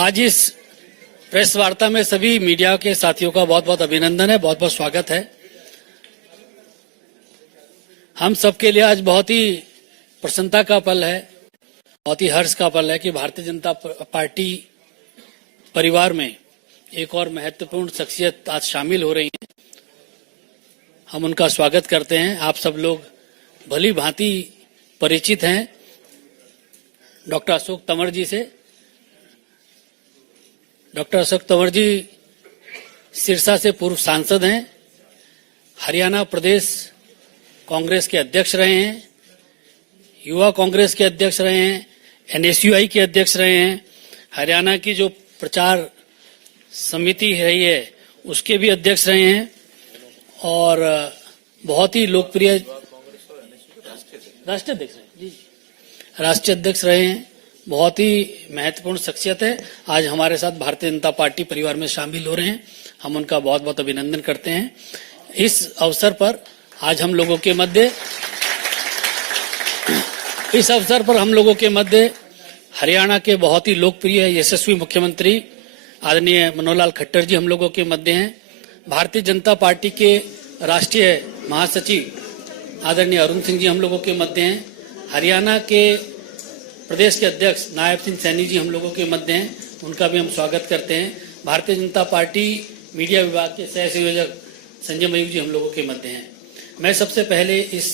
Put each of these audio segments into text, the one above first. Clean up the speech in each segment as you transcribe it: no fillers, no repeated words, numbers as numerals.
आज इस प्रेस वार्ता में सभी मीडिया के साथियों का बहुत बहुत अभिनंदन है, बहुत बहुत स्वागत है। हम सबके लिए आज बहुत ही प्रसन्नता का पल है, बहुत ही हर्ष का पल है कि भारतीय जनता पार्टी परिवार में एक और महत्वपूर्ण शख्सियत आज शामिल हो रही है। हम उनका स्वागत करते हैं। आप सब लोग भली भांति परिचित हैं डॉक्टर अशोक तंवर जी से। डॉक्टर अशोक तंवर जी सिरसा से पूर्व सांसद हैं, हरियाणा प्रदेश कांग्रेस के अध्यक्ष रहे हैं, युवा कांग्रेस के अध्यक्ष रहे हैं, एनएसयूआई के अध्यक्ष रहे हैं, हरियाणा की जो प्रचार समिति रही है उसके भी अध्यक्ष रहे हैं और बहुत ही लोकप्रिय राष्ट्रीय अध्यक्ष रहे हैं। बहुत ही महत्वपूर्ण शख्सियत है, आज हमारे साथ भारतीय जनता पार्टी परिवार में शामिल हो रहे हैं। हम उनका बहुत बहुत अभिनंदन करते हैं। इस अवसर पर हम लोगों के मध्य हरियाणा के बहुत ही लोकप्रिय यशस्वी मुख्यमंत्री आदरणीय मनोहर लाल खट्टर जी हम लोगों के मध्य हैं। भारतीय जनता पार्टी के राष्ट्रीय महासचिव आदरणीय अरुण सिंह जी हम लोगों के मध्य हैं। हरियाणा के प्रदेश के अध्यक्ष नायब सिंह सैनी जी हम लोगों के मध्य हैं, उनका भी हम स्वागत करते हैं। भारतीय जनता पार्टी मीडिया विभाग के सह संयोजक संजय मयूर जी हम लोगों के मध्य हैं। मैं सबसे पहले इस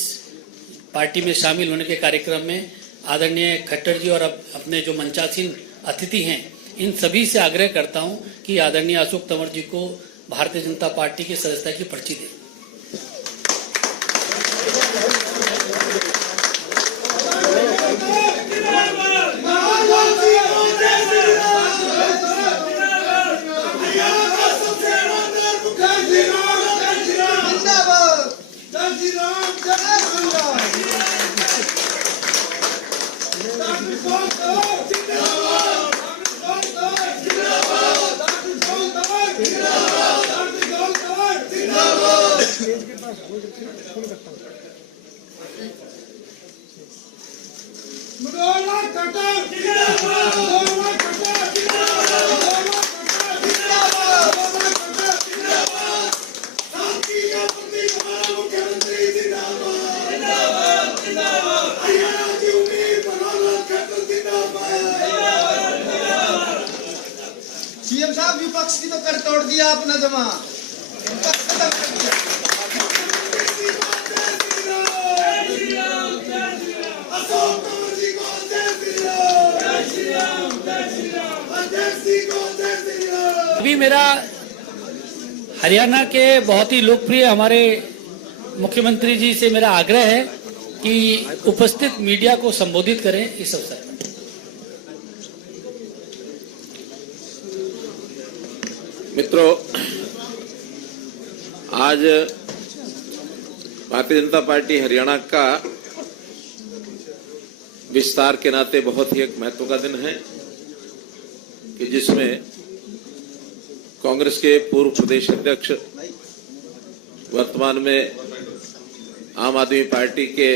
पार्टी में शामिल होने के कार्यक्रम में आदरणीय खट्टर जी और अपने जो मंचासीन अतिथि हैं इन सभी से आग्रह करता हूं कि आदरणीय अशोक तंवर जी को भारतीय जनता पार्टी की सदस्यता की पर्ची दें। सीएम साहब विपक्ष की तो कर तोड़ दिया अपना जमा। अभी मेरा हरियाणा के बहुत ही लोकप्रिय हमारे मुख्यमंत्री जी से मेरा आग्रह है कि उपस्थित मीडिया को संबोधित करें इस अवसर पर। मित्रों, आज भारतीय जनता पार्टी हरियाणा का विस्तार के नाते बहुत ही एक महत्व का दिन है कि जिसमें कांग्रेस के पूर्व प्रदेश अध्यक्ष, वर्तमान में आम आदमी पार्टी के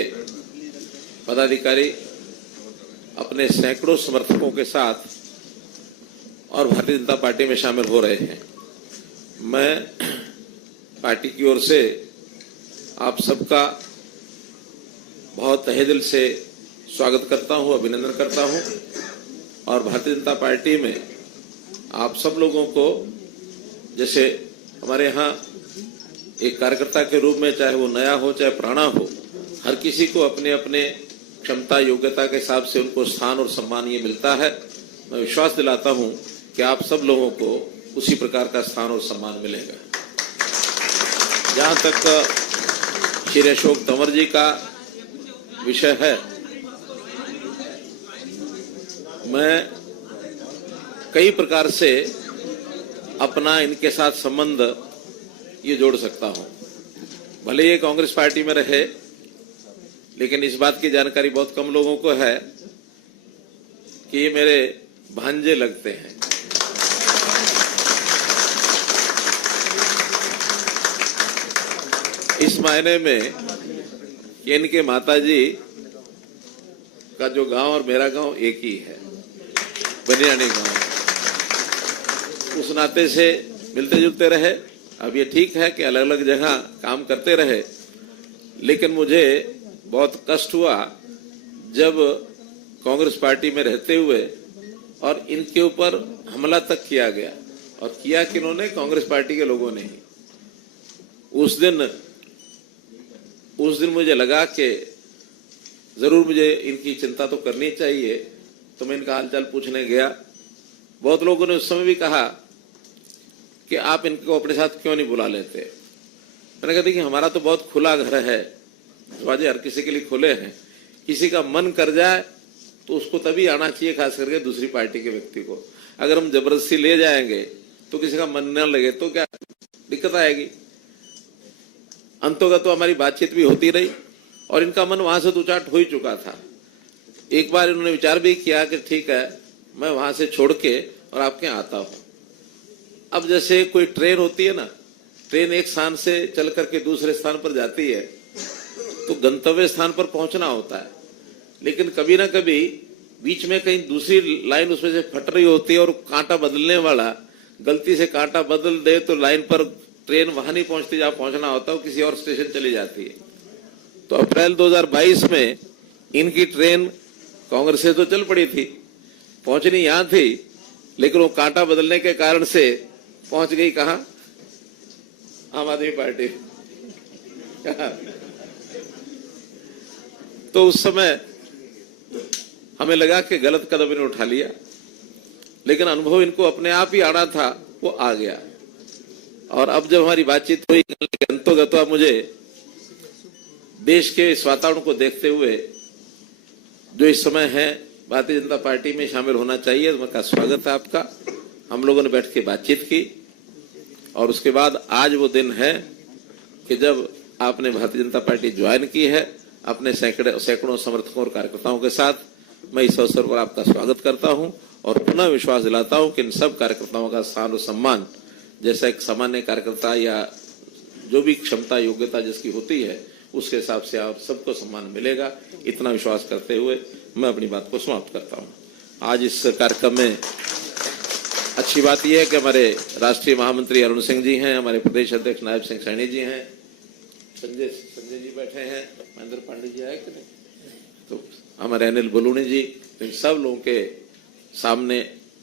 पदाधिकारी अपने सैकड़ों समर्थकों के साथ और भारतीय जनता पार्टी में शामिल हो रहे हैं। मैं पार्टी की ओर से आप सबका बहुत तहे दिल से स्वागत करता हूं, अभिनंदन करता हूं और भारतीय जनता पार्टी में आप सब लोगों को, जैसे हमारे यहाँ एक कार्यकर्ता के रूप में, चाहे वो नया हो चाहे पुराना हो, हर किसी को अपने अपने क्षमता योग्यता के हिसाब से उनको स्थान और सम्मान ये मिलता है। मैं विश्वास दिलाता हूं कि आप सब लोगों को उसी प्रकार का स्थान और सम्मान मिलेगा। जहां तक श्री अशोक तंवर जी का विषय है, मैं कई प्रकार से अपना इनके साथ संबंध ये जोड़ सकता हूं। भले ये कांग्रेस पार्टी में रहे, लेकिन इस बात की जानकारी बहुत कम लोगों को है कि ये मेरे भांजे लगते हैं। इस मायने में कि इनके माताजी का जो गांव और मेरा गांव एक ही है, बनियानी गांव। उस नाते से मिलते जुलते रहे। अब ये ठीक है कि अलग अलग जगह काम करते रहे, लेकिन मुझे बहुत कष्ट हुआ जब कांग्रेस पार्टी में रहते हुए और इनके ऊपर हमला तक किया गया, और किया किन्होंने? कांग्रेस पार्टी के लोगों ने ही। उस दिन मुझे लगा कि जरूर मुझे इनकी चिंता तो करनी चाहिए, तो मैं इनका हालचाल पूछने गया। बहुत लोगों ने उस समय भी कहा कि आप इनको अपने साथ क्यों नहीं बुला लेते। मैंने कहा देखिए, हमारा तो बहुत खुला घर है, दरवाजे हर किसी के लिए खुले हैं। किसी का मन कर जाए तो उसको तभी आना चाहिए, खास करके दूसरी पार्टी के व्यक्ति को। अगर हम जबरदस्ती ले जाएंगे तो किसी का मन न लगे तो क्या दिक्कत आएगी। अंतोगत तो हमारी बातचीत भी होती रही और इनका मन वहां से तो उचाट हो ही चुका था। एक बार इन्होंने विचार भी किया कि ठीक है, मैं वहां से छोड़ के और आपके यहाँ आता हूं। अब जैसे कोई ट्रेन होती है ना, ट्रेन एक स्थान से चल करके दूसरे स्थान पर जाती है तो गंतव्य स्थान पर पहुंचना होता है, लेकिन कभी ना कभी बीच में कहीं दूसरी लाइन उसमें से फट रही होती है और कांटा बदलने वाला गलती से कांटा बदल दे तो लाइन पर ट्रेन वहां नहीं पहुंचती जहां पहुंचना होता, वो किसी और स्टेशन चली जाती है। तो अप्रैल 2022 में इनकी ट्रेन कांग्रेस से तो चल पड़ी थी, पहुंचनी यहां थी, लेकिन वो कांटा बदलने के कारण से पहुंच गई कहां? आम आदमी पार्टी। तो उस समय हमें लगा कि गलत कदम इन्होंने उठा लिया, लेकिन अनुभव इनको अपने आप ही आना था, वो आ गया। और अब जब हमारी बातचीत हुई अंतोगत मुझे देश के इस वातावरण को देखते हुए जो इस समय है भारतीय जनता पार्टी में शामिल होना चाहिए, तो उनका स्वागत है आपका। हम लोगों ने बैठ के बातचीत की और उसके बाद आज वो दिन है कि जब आपने भारतीय जनता पार्टी ज्वाइन की है अपने सैकड़ों समर्थकों और कार्यकर्ताओं के साथ। मैं इस अवसर पर आपका स्वागत करता हूं और पुनः विश्वास दिलाता हूं कि इन सब कार्यकर्ताओं का स्थान और सम्मान जैसा एक सामान्य कार्यकर्ता या जो भी क्षमता योग्यता जिसकी होती है उसके हिसाब से आप सबको सम्मान मिलेगा। इतना विश्वास करते हुए मैं अपनी बात को समाप्त करता हूं। आज इस कार्यक्रम में अच्छी बात यह है कि हमारे राष्ट्रीय महामंत्री अरुण सिंह जी हैं, हमारे प्रदेश अध्यक्ष नायब सिंह सैनी जी हैं, संजय जी बैठे हैं, महेंद्र पांडे जी आए कि नहीं, तो हमारे अनिल बलूनी जी, इन सब लोगों के सामने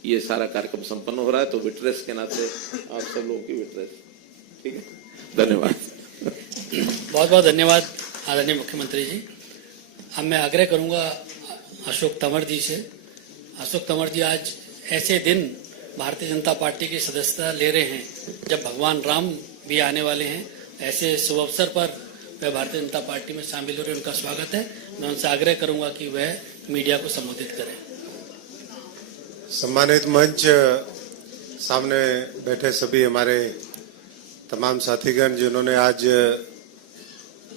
ये सारा कार्यक्रम संपन्न हो रहा है। तो विटनेस के नाते आप सब लोगों की विटनेस, ठीक है, धन्यवाद। बहुत बहुत धन्यवाद आदरणीय मुख्यमंत्री जी। अब मैं आग्रह करूंगा अशोक तंवर जी से। अशोक तंवर जी, आज ऐसे दिन भारतीय जनता पार्टी की सदस्यता ले रहे हैं जब भगवान राम भी आने वाले हैं, ऐसे शुभ अवसर पर वह भारतीय जनता पार्टी में शामिल हो रहे हैं। उनका स्वागत है। मैं उनसे आग्रह करूंगा कि वह मीडिया को संबोधित करें। सम्मानित मंच, सामने बैठे सभी हमारे तमाम साथीगण जिन्होंने आज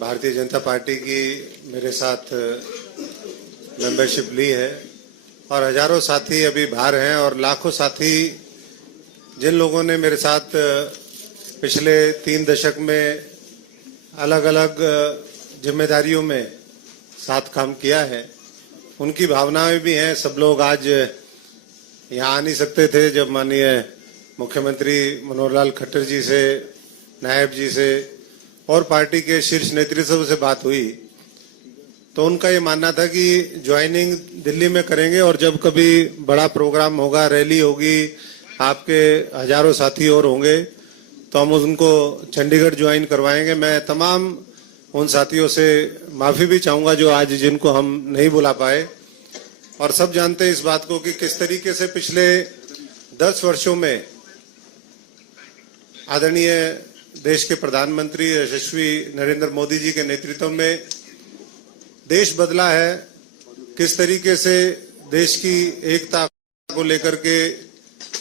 भारतीय जनता पार्टी की मेरे साथ मेंबरशिप ली है, और हजारों साथी अभी बाहर हैं, और लाखों साथी जिन लोगों ने मेरे साथ पिछले 3 दशक में अलग अलग जिम्मेदारियों में साथ काम किया है, उनकी भावनाएं भी हैं। सब लोग आज यहाँ आ नहीं सकते थे। जब माननीय मुख्यमंत्री मनोहर लाल खट्टर जी से, नायब जी से और पार्टी के शीर्ष नेतृत्व से बात हुई तो उनका ये मानना था कि ज्वाइनिंग दिल्ली में करेंगे, और जब कभी बड़ा प्रोग्राम होगा, रैली होगी, आपके हजारों साथी और होंगे, तो हम उनको चंडीगढ़ ज्वाइन करवाएंगे। मैं तमाम उन साथियों से माफी भी चाहूंगा जो आज जिनको हम नहीं बुला पाए। और सब जानते हैं इस बात को कि किस तरीके से पिछले 10 वर्षों में आदरणीय देश के प्रधानमंत्री यशस्वी नरेंद्र मोदी जी के नेतृत्व में देश बदला है, किस तरीके से देश की एकता को लेकर के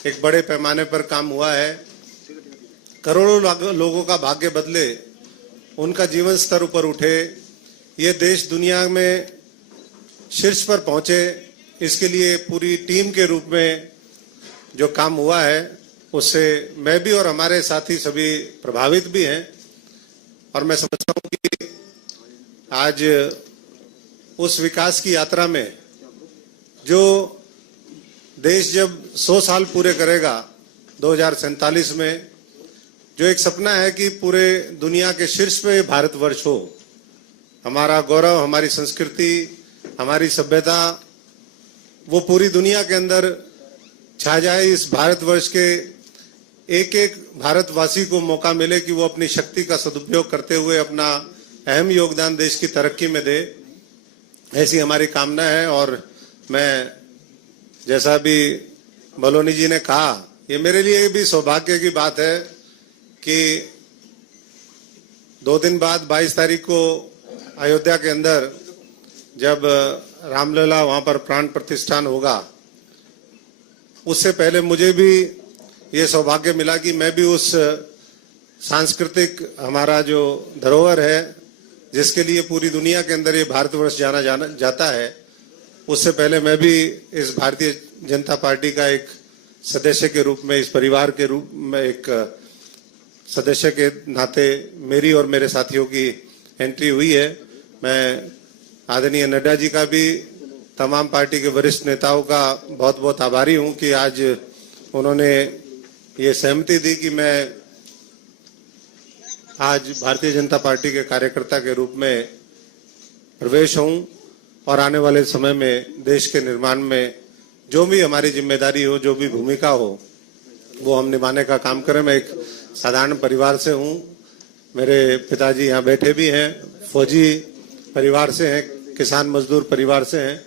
एक बड़े पैमाने पर काम हुआ है, करोड़ों लोगों का भाग्य बदले, उनका जीवन स्तर ऊपर उठे, ये देश दुनिया में शीर्ष पर पहुंचे, इसके लिए पूरी टीम के रूप में जो काम हुआ है उससे मैं भी और हमारे साथी सभी प्रभावित भी हैं। और मैं समझता हूं कि आज उस विकास की यात्रा में जो देश जब 100 साल पूरे करेगा 2047 में जो एक सपना है कि पूरे दुनिया के शीर्ष पे भारतवर्ष हो, हमारा गौरव, हमारी संस्कृति, हमारी सभ्यता वो पूरी दुनिया के अंदर छा जाए। इस भारतवर्ष के एक एक भारतवासी को मौका मिले कि वो अपनी शक्ति का सदुपयोग करते हुए अपना अहम योगदान देश की तरक्की में दे, ऐसी हमारी कामना है। और मैं जैसा भी बलोनी जी ने कहा, ये मेरे लिए भी सौभाग्य की बात है कि 2 दिन बाद 22 तारीख को अयोध्या के अंदर जब रामलला वहां पर प्राण प्रतिष्ठान होगा, उससे पहले मुझे भी ये सौभाग्य मिला कि मैं भी उस सांस्कृतिक हमारा जो धरोहर है जिसके लिए पूरी दुनिया के अंदर ये भारतवर्ष जाना जाता है, उससे पहले मैं भी इस भारतीय जनता पार्टी का एक सदस्य के रूप में, इस परिवार के रूप में एक सदस्य के नाते मेरी और मेरे साथियों की एंट्री हुई है। मैं आदरणीय नड्डा जी का भी, तमाम पार्टी के वरिष्ठ नेताओं का बहुत बहुत आभारी हूं कि आज उन्होंने ये सहमति दी कि मैं आज भारतीय जनता पार्टी के कार्यकर्ता के रूप में प्रवेश हूं और आने वाले समय में देश के निर्माण में जो भी हमारी जिम्मेदारी हो, जो भी भूमिका हो, वो हम निभाने का काम करें। मैं एक साधारण परिवार से हूं, मेरे पिताजी यहाँ बैठे भी हैं, फौजी परिवार से हैं, किसान मजदूर परिवार से हैं,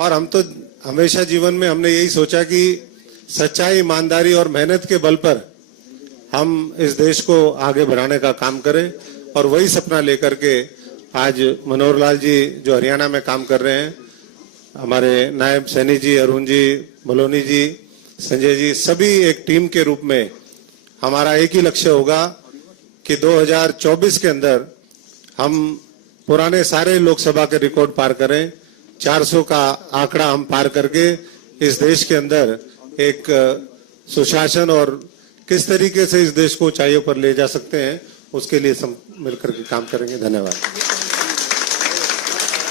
और हम तो हमेशा जीवन में हमने यही सोचा कि सच्चाई, ईमानदारी और मेहनत के बल पर हम इस देश को आगे बढ़ाने का काम करें। और वही सपना लेकर के आज मनोहर लाल जी जो हरियाणा में काम कर रहे हैं, हमारे नायब सैनी जी, अरुण जी, बलोनी जी, संजय जी, सभी एक टीम के रूप में हमारा एक ही लक्ष्य होगा कि 2024 के अंदर हम पुराने सारे लोकसभा के रिकॉर्ड पार करें, 400 का आंकड़ा हम पार करके इस देश के अंदर एक सुशासन और किस तरीके से इस देश को ऊंचाइयों पर ले जा सकते हैं, उसके लिए सब मिलकर के काम करेंगे। धन्यवाद।